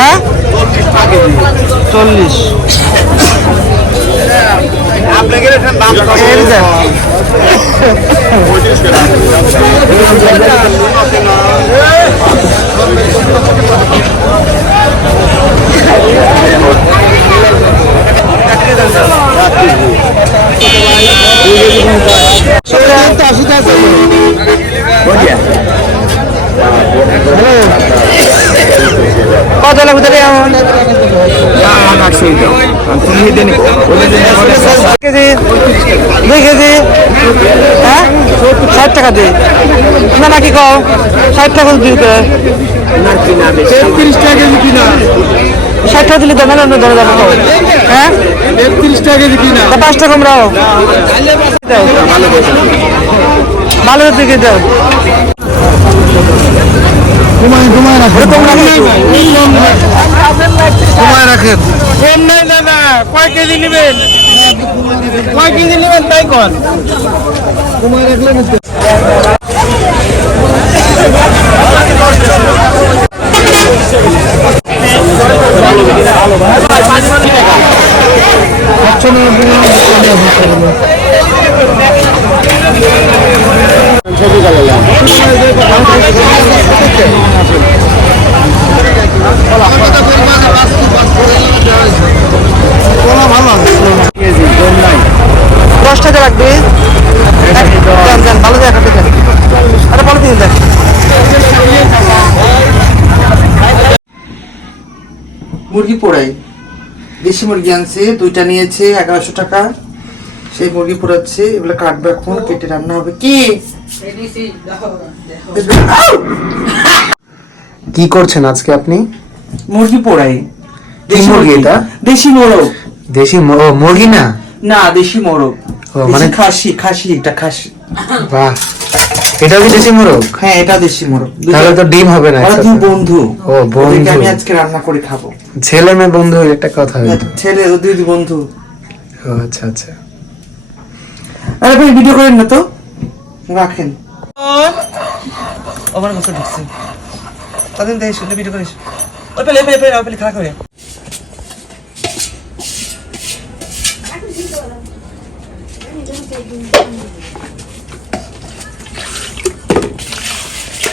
হ্যাঁ? চল্লিশ। দুই কেজি হ্যাঁ ষাট টাকা দিই না নাকি কও ষাট টাকা দিতে তেত্রিশ টাকা কেজি কিনা ষাট টাকা দিলে দেবেন অন্য ধরে হ্যাঁ তেত্রিশ টাকা কেজি কিনা পাঁচ টাকা কমরাও। ভালো দিকে দাও ঘুমায় ঘুমায় রাখেন কম রাখেন। কম নাই না না কয় কেজি নেবেন? কয় কেজি নেবেন তাই কন? রাখলে দশ টাকা লাগবে দেন দেন ভালো জায়গা দেন আরে ভালো দিন মুরগি পোড়াই দেশি মুরগি আনছে দুইটা নিয়েছে এগারোশো টাকা। সেই মুরগি পোড়াচ্ছে এগুলো কাটবে এখন কেটে রান্না হবে। কি? কি করছেন আজকে আপনি? মুরগি পোড়াই কি মুরগি এটা? দেশি মোরগ। দেশি মুরগি না? না দেশি মোরগ। মানে- খাসি খাসি এটা খাসি। বাহ। এটা কি দেশি মোরগ? হ্যাঁ এটা দেশি মোরগ। তাহলে তো ডিম হবে না ওরা দুই বন্ধু। ও, বন্ধু। আমি আজকে রান্না করে খাব। ছেলে মেয়ে বন্ধু একটা কথা হ্যাঁ, হইল। ছেলে ও দুই দুই বন্ধু। ও আচ্ছা আচ্ছা। আরে ভাই ভিডিও করেন না তো। রাখেন। আমার কাছে ঢুকছে। তাদের দেখ শুনে ভিডিও করিস। ওই পেলে পেলে পেলে পেলে খারাপ করে।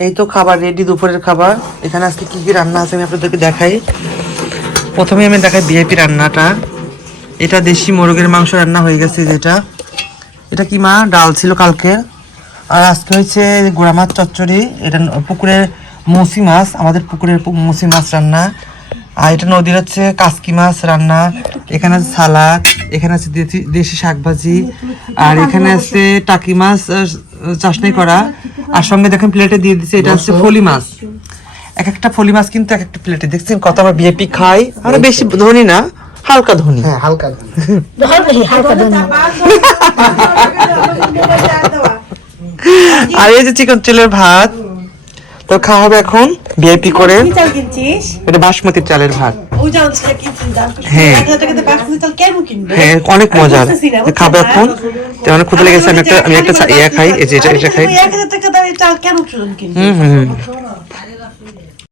এই তো খাবার রেডি দুপুরের খাবার। এখানে আজকে কি কি রান্না আছে আমি আপনাদেরকে দেখাই। প্রথমে আমি দেখাই ভিআইপি রান্নাটা। এটা দেশি মোরগের মাংস রান্না হয়ে গেছে যেটা। এটা কি মা? ডাল ছিল কালকে আর আজকে হয়েছে গোড়া মাছ চচ্চড়ি। এটা পুকুরের মৌসি মাছ, আমাদের পুকুরের মৌসি মাছ রান্না। আর এটা নদীর হচ্ছে কাসকি মাছ রান্না। এখানে আছে সালাদ, এখানে আছে দেশি- শাকভাজি। আর এখানে আছে টাকি মাছ চাশনি করা। আর সঙ্গে দেখেন প্লেটে দিয়ে দিচ্ছে এটা হচ্ছে ফলি মাছ। এক একটা ফলি মাছ কিন্তু এক একটা প্লেটে দেখছেন কত আমরা বিএপি খাই? আমরা বেশি ধনী না? হালকা ধনী। হ্যাঁ হালকা ধনী। হালকা ধন্য আর এই যে চিকন তেলের ভাত তো খাওয়া হবে এখন ভিআইপি করে। এটা বাসমতির চালের ভাত। হ্যাঁ। হ্যাঁ অনেক মজার বুঝতেছি না, খাব এখন? অনেক ক্ষুদে লেগেছে আমি একটা আমি একটা ইয়া খাই এই যে এটা এটা খাই। হুম হুম।